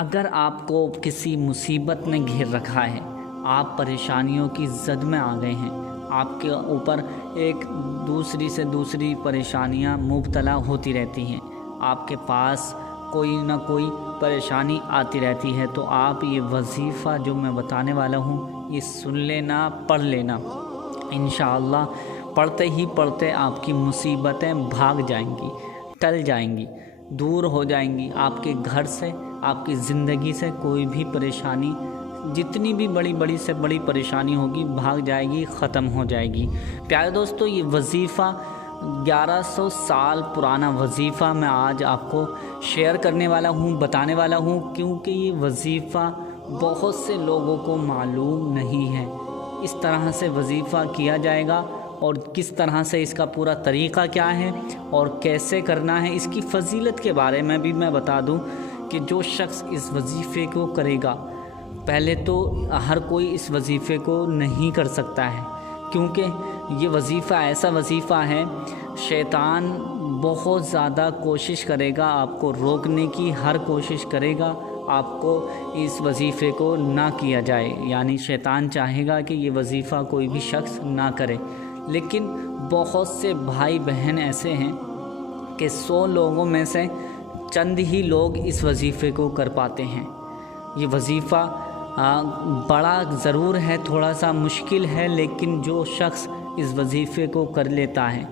اگر آپ کو کسی مصیبت نے گھیر رکھا ہے، آپ پریشانیوں کی زد میں آ گئے ہیں، آپ کے اوپر ایک دوسری سے دوسری پریشانیاں مبتلا ہوتی رہتی ہیں، آپ کے پاس کوئی نہ کوئی پریشانی آتی رہتی ہے، تو آپ یہ وظیفہ جو میں بتانے والا ہوں یہ سن لینا، پڑھ لینا۔ انشاءاللہ پڑھتے ہی پڑھتے آپ کی مصیبتیں بھاگ جائیں گی، ٹل جائیں گی، دور ہو جائیں گی۔ آپ کے گھر سے، آپ کی زندگی سے کوئی بھی پریشانی، جتنی بھی بڑی سے بڑی پریشانی ہوگی، بھاگ جائے گی، ختم ہو جائے گی۔ پیارے دوستو، یہ وظیفہ 1100 سال پرانا وظیفہ میں آج آپ کو شیئر کرنے والا ہوں، بتانے والا ہوں، کیونکہ یہ وظیفہ بہت سے لوگوں کو معلوم نہیں ہے۔ اس طرح سے وظیفہ کیا جائے گا اور کس طرح سے اس کا پورا طریقہ کیا ہے اور کیسے کرنا ہے، اس کی فضیلت کے بارے میں بھی میں بتا دوں کہ جو شخص اس وظیفے کو کرے گا، پہلے تو ہر کوئی اس وظیفے کو نہیں کر سکتا ہے، کیونکہ یہ وظیفہ ایسا وظیفہ ہے، شیطان بہت زیادہ کوشش کرے گا آپ کو روکنے کی، ہر کوشش کرے گا آپ کو اس وظیفے کو نہ کیا جائے، یعنی شیطان چاہے گا کہ یہ وظیفہ کوئی بھی شخص نہ کرے۔ لیکن بہت سے بھائی بہن ایسے ہیں کہ 100 لوگوں میں سے چند ہی لوگ اس وظیفے کو کر پاتے ہیں۔ یہ وظیفہ بڑا ضرور ہے، تھوڑا سا مشکل ہے، لیکن جو شخص اس وظیفے کو کر لیتا ہے،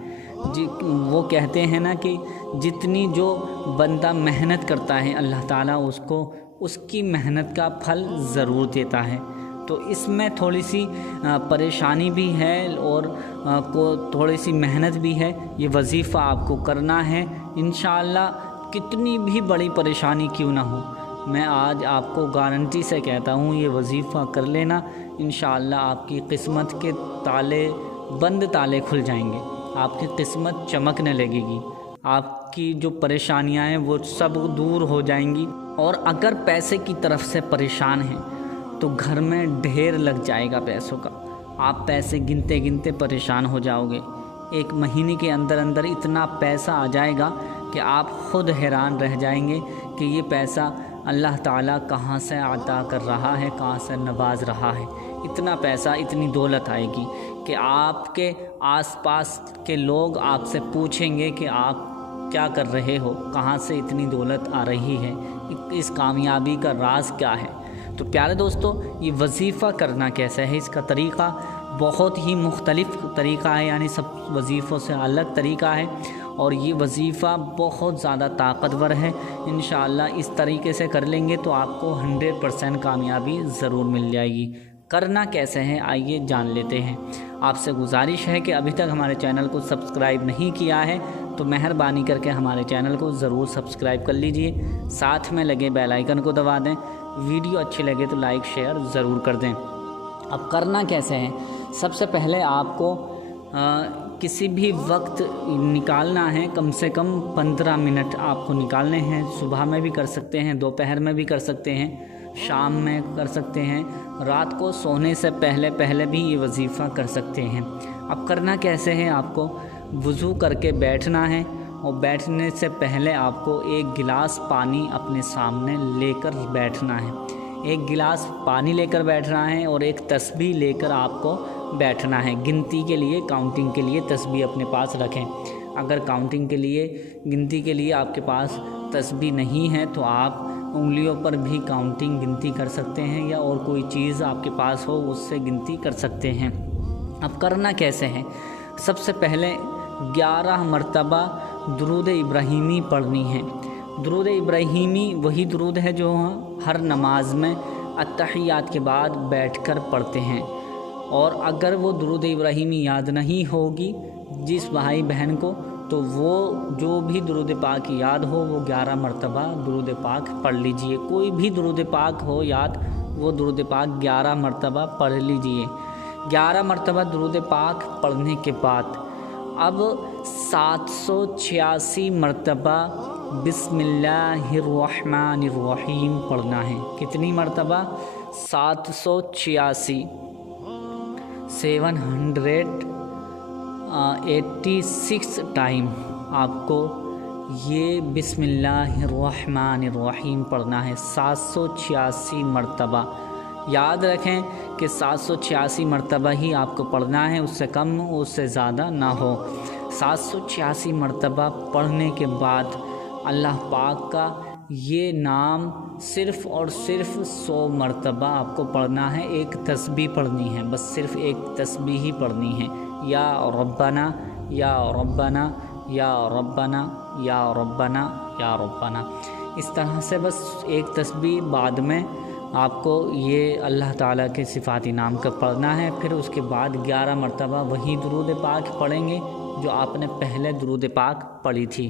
وہ کہتے ہیں نا کہ جتنی جو بندہ محنت کرتا ہے، اللہ تعالیٰ اس کو اس کی محنت کا پھل ضرور دیتا ہے۔ تو اس میں تھوڑی سی پریشانی بھی ہے اور تھوڑی سی محنت بھی ہے۔ یہ وظیفہ آپ کو کرنا ہے انشاءاللہ، کتنی بھی بڑی پریشانی کیوں نہ ہو۔ میں آج آپ کو گارنٹی سے کہتا ہوں، یہ وظیفہ کر لینا، انشاءاللہ آپ کی قسمت کے بند تالے کھل جائیں گے، آپ کی قسمت چمکنے لگے گی، آپ کی جو پریشانیاں ہیں وہ سب دور ہو جائیں گی۔ اور اگر پیسے کی طرف سے پریشان ہیں تو گھر میں ڈھیر لگ جائے گا پیسوں کا، آپ پیسے گنتے گنتے پریشان ہو جاؤ گے۔ ایک مہینے کے اندر اتنا پیسہ آ جائے گا کہ آپ خود حیران رہ جائیں گے کہ یہ پیسہ اللہ تعالیٰ کہاں سے عطا کر رہا ہے، کہاں سے نواز رہا ہے۔ اتنا پیسہ، اتنی دولت آئے گی کہ آپ کے آس پاس کے لوگ آپ سے پوچھیں گے کہ آپ کیا کر رہے ہو، کہاں سے اتنی دولت آ رہی ہے، اس کامیابی کا راز کیا ہے۔ تو پیارے دوستو، یہ وظیفہ کرنا کیسے ہے، اس کا طریقہ بہت ہی مختلف طریقہ ہے، یعنی سب وظیفوں سے الگ طریقہ ہے، اور یہ وظیفہ بہت زیادہ طاقتور ہے۔ انشاءاللہ اس طریقے سے کر لیں گے تو آپ کو 100% کامیابی ضرور مل جائے گی۔ کرنا کیسے ہے، آئیے جان لیتے ہیں۔ آپ سے گزارش ہے کہ ابھی تک ہمارے چینل کو سبسکرائب نہیں کیا ہے تو مہربانی کر کے ہمارے چینل کو ضرور سبسکرائب کر لیجئے، ساتھ میں لگے بیل آئیکن کو دبا دیں، ویڈیو اچھی لگے تو لائک شیئر ضرور کر دیں۔ اب کرنا کیسے ہے، سب سے پہلے آپ کو کسی بھی وقت نکالنا ہے، کم سے کم 15 منٹ آپ کو نکالنے ہیں۔ صبح میں بھی کر سکتے ہیں، دوپہر میں بھی کر سکتے ہیں، شام میں کر سکتے ہیں، رات کو سونے سے پہلے بھی یہ وظیفہ کر سکتے ہیں۔ اب کرنا کیسے ہے، آپ کو وضو کر کے بیٹھنا ہے، اور بیٹھنے سے پہلے آپ کو 1 گلاس پانی اپنے سامنے لے کر بیٹھنا ہے۔ 1 گلاس پانی لے کر بیٹھنا ہے اور ایک تسبیح لے کر آپ کو بیٹھنا ہے۔ گنتی کے لیے، کاؤنٹنگ کے لیے تسبیح اپنے پاس رکھیں۔ اگر کاؤنٹنگ کے لیے، گنتی کے لیے آپ کے پاس تسبیح نہیں ہے تو آپ انگلیوں پر بھی گنتی کر سکتے ہیں، یا اور کوئی چیز آپ کے پاس ہو اس سے گنتی کر سکتے ہیں۔ اب کرنا کیسے ہے، سب سے پہلے 11 مرتبہ درود ابراہیمی پڑھنی ہے۔ درود ابراہیمی وہی درود ہے جو ہر نماز میں اتحیات کے بعد بیٹھ کر پڑھتے ہیں، اور اگر وہ درود ابراہیمی یاد نہیں ہوگی جس بھائی بہن کو، تو وہ جو بھی درود پاک یاد ہو وہ 11 مرتبہ درود پاک پڑھ لیجئے۔ کوئی بھی درود پاک ہو یاد، وہ درود پاک 11 مرتبہ پڑھ لیجئے۔ 11 مرتبہ درود پاک پڑھنے کے بعد اب 786 مرتبہ بسم اللہ الرحمن الرحیم پڑھنا ہے۔ کتنی مرتبہ؟ 786، 786 ٹائم آپ کو یہ بسم اللہ الرحمن الرحیم پڑھنا ہے 786 مرتبہ۔ یاد رکھیں کہ 786 مرتبہ ہی آپ کو پڑھنا ہے، اس سے کم اس سے زیادہ نہ ہو۔ 786 مرتبہ پڑھنے کے بعد اللہ پاک کا یہ نام صرف اور صرف 100 مرتبہ آپ کو پڑھنا ہے۔ ایک تسبیح پڑھنی ہے، بس صرف ایک تسبیح ہی پڑھنی ہے، یا ربنا یا ربنا یا ربنا یا ربنا یا ربنا، اس طرح سے بس ایک تسبیح۔ بعد میں آپ کو یہ اللہ تعالیٰ کے صفاتی نام کا پڑھنا ہے۔ پھر اس کے بعد 11 مرتبہ وہی درود پاک پڑھیں گے جو آپ نے پہلے درود پاک پڑھی تھی۔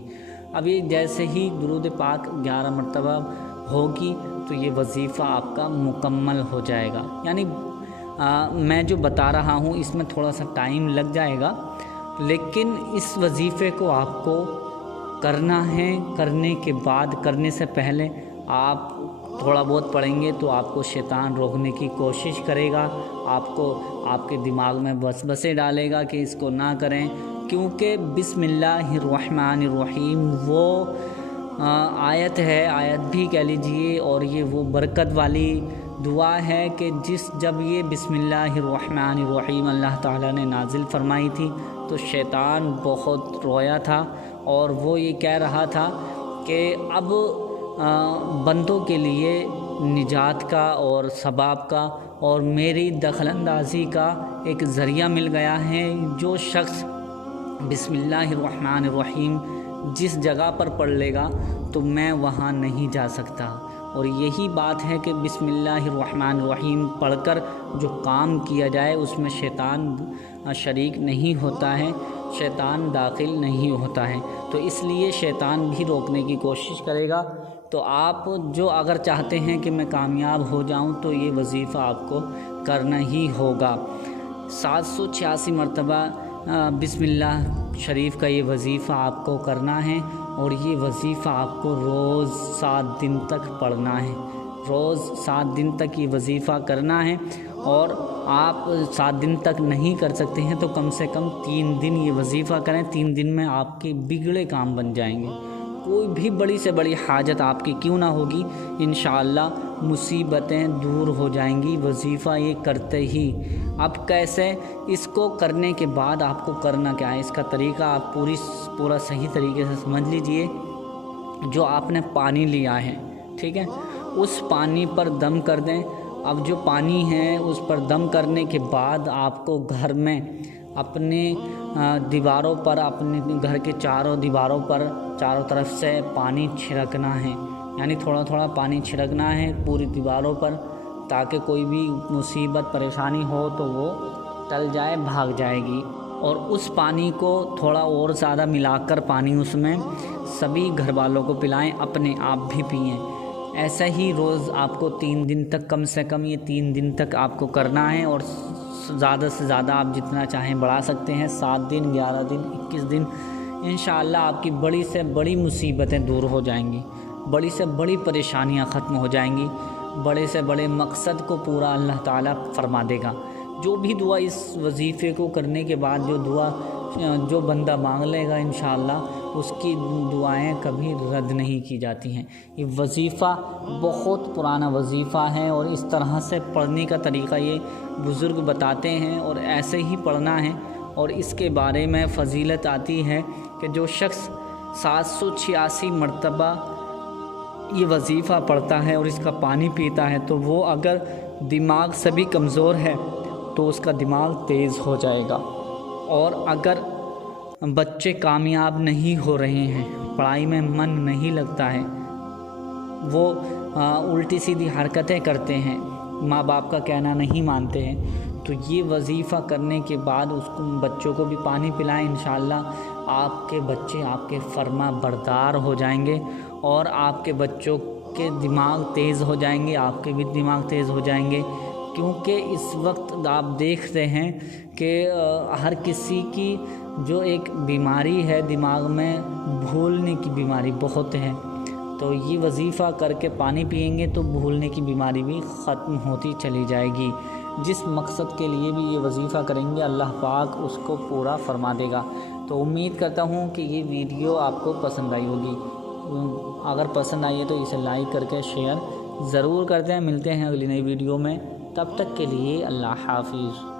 اب یہ جیسے ہی درود پاک 11 مرتبہ ہوگی تو یہ وظیفہ آپ کا مکمل ہو جائے گا۔ یعنی میں جو بتا رہا ہوں اس میں تھوڑا سا ٹائم لگ جائے گا، لیکن اس وظیفے کو آپ کو کرنا ہے۔ کرنے کے بعد، کرنے سے پہلے آپ تھوڑا بہت پڑھیں گے تو آپ کو شیطان روکنے کی کوشش کرے گا، آپ کو آپ کے دماغ میں وسوسے ڈالے گا کہ اس کو نہ کریں، کیونکہ بسم اللہ الرحمن الرحیم وہ آیت ہے، آیت بھی کہہ لیجئے، اور یہ وہ برکت والی دعا ہے کہ جب یہ بسم اللہ الرحمن الرحیم اللہ تعالیٰ نے نازل فرمائی تھی تو شیطان بہت رویا تھا، اور وہ یہ کہہ رہا تھا کہ اب بندوں کے لیے نجات کا اور ثواب کا اور میری دخل اندازی کا ایک ذریعہ مل گیا ہے۔ جو شخص بسم اللہ الرحمن الرحیم جس جگہ پر پڑھ لے گا تو میں وہاں نہیں جا سکتا، اور یہی بات ہے کہ بسم اللہ الرحمن الرحیم پڑھ کر جو کام کیا جائے اس میں شیطان شریک نہیں ہوتا ہے، شیطان داخل نہیں ہوتا ہے، تو اس لیے شیطان بھی روکنے کی کوشش کرے گا۔ تو آپ جو اگر چاہتے ہیں کہ میں کامیاب ہو جاؤں تو یہ وظیفہ آپ کو کرنا ہی ہوگا۔ 786 مرتبہ بسم اللہ شریف کا یہ وظیفہ آپ کو کرنا ہے، اور یہ وظیفہ آپ کو روز 7 دن تک پڑھنا ہے، روز 7 دن تک یہ وظیفہ کرنا ہے۔ اور آپ 7 دن تک نہیں کر سکتے ہیں تو کم سے کم 3 دن یہ وظیفہ کریں، 3 دن میں آپ کے بگڑے کام بن جائیں گے۔ کوئی بھی بڑی سے بڑی حاجت آپ کی کیوں نہ ہوگی، انشاءاللہ مصیبتیں دور ہو جائیں گی وظیفہ یہ کرتے ہی۔ اب کیسے؟ اس کو کرنے کے بعد آپ کو کرنا کیا ہے، اس کا طریقہ آپ پورا صحیح طریقے سے سمجھ لیجئے۔ جو آپ نے پانی لیا ہے، ٹھیک ہے، اس پانی پر دم کر دیں۔ اب جو پانی ہے اس پر دم کرنے کے بعد آپ کو گھر میں اپنے دیواروں پر، اپنے گھر کے چاروں دیواروں پر چاروں طرف سے پانی چھڑکنا ہے، یعنی تھوڑا تھوڑا پانی چھڑکنا ہے پوری دیواروں پر، تاکہ کوئی بھی مصیبت پریشانی ہو تو وہ ٹل جائے، بھاگ جائے گی۔ اور اس پانی کو تھوڑا اور زیادہ ملا کر پانی اس میں سبھی گھر والوں کو پلائیں، اپنے آپ بھی پئیں۔ ایسا ہی روز آپ کو 3 دن تک، کم سے کم یہ 3 دن تک آپ کو کرنا ہے، اور زیادہ سے زیادہ آپ جتنا چاہیں بڑھا سکتے ہیں، 7 دن، 11 دن، 21 دن۔ انشاءاللہ آپ کی بڑی سے بڑی مصیبتیں دور ہو جائیں گی، بڑی سے بڑی پریشانیاں ختم ہو جائیں گی، بڑے سے بڑے مقصد کو پورا اللہ تعالیٰ فرما دے گا۔ جو بھی دعا اس وظیفے کو کرنے کے بعد جو بندہ مانگ لے گا انشاءاللہ اس کی دعائیں کبھی رد نہیں کی جاتی ہیں۔ یہ وظیفہ بہت پرانا وظیفہ ہے، اور اس طرح سے پڑھنے کا طریقہ یہ بزرگ بتاتے ہیں، اور ایسے ہی پڑھنا ہے۔ اور اس کے بارے میں فضیلت آتی ہے کہ جو شخص 786 مرتبہ یہ وظیفہ پڑھتا ہے اور اس کا پانی پیتا ہے تو وہ اگر دماغ سے بھی کمزور ہے تو اس کا دماغ تیز ہو جائے گا۔ اور اگر بچے کامیاب نہیں ہو رہے ہیں، پڑھائی میں من نہیں لگتا ہے، وہ الٹی سیدھی حرکتیں کرتے ہیں، ماں باپ کا کہنا نہیں مانتے ہیں، تو یہ وظیفہ کرنے کے بعد بچوں کو بھی پانی پلائیں، انشاءاللہ آپ کے بچے آپ کے فرما بردار ہو جائیں گے، اور آپ کے بچوں کے دماغ تیز ہو جائیں گے، آپ کے بھی دماغ تیز ہو جائیں گے۔ کیونکہ اس وقت آپ دیکھتے ہیں کہ ہر کسی کی جو ایک بیماری ہے دماغ میں، بھولنے کی بیماری بہت ہے، تو یہ وظیفہ کر کے پانی پئیں گے تو بھولنے کی بیماری بھی ختم ہوتی چلی جائے گی۔ جس مقصد کے لیے بھی یہ وظیفہ کریں گے اللہ پاک اس کو پورا فرما دے گا۔ تو امید کرتا ہوں کہ یہ ویڈیو آپ کو پسند آئی ہوگی. اگر پسند آئی ہے تو اسے لائک کر کے شیئر ضرور کرتے ہیں. ملتے ہیں اگلی نئی ویڈیو میں. تب تک کے لیے اللہ حافظ.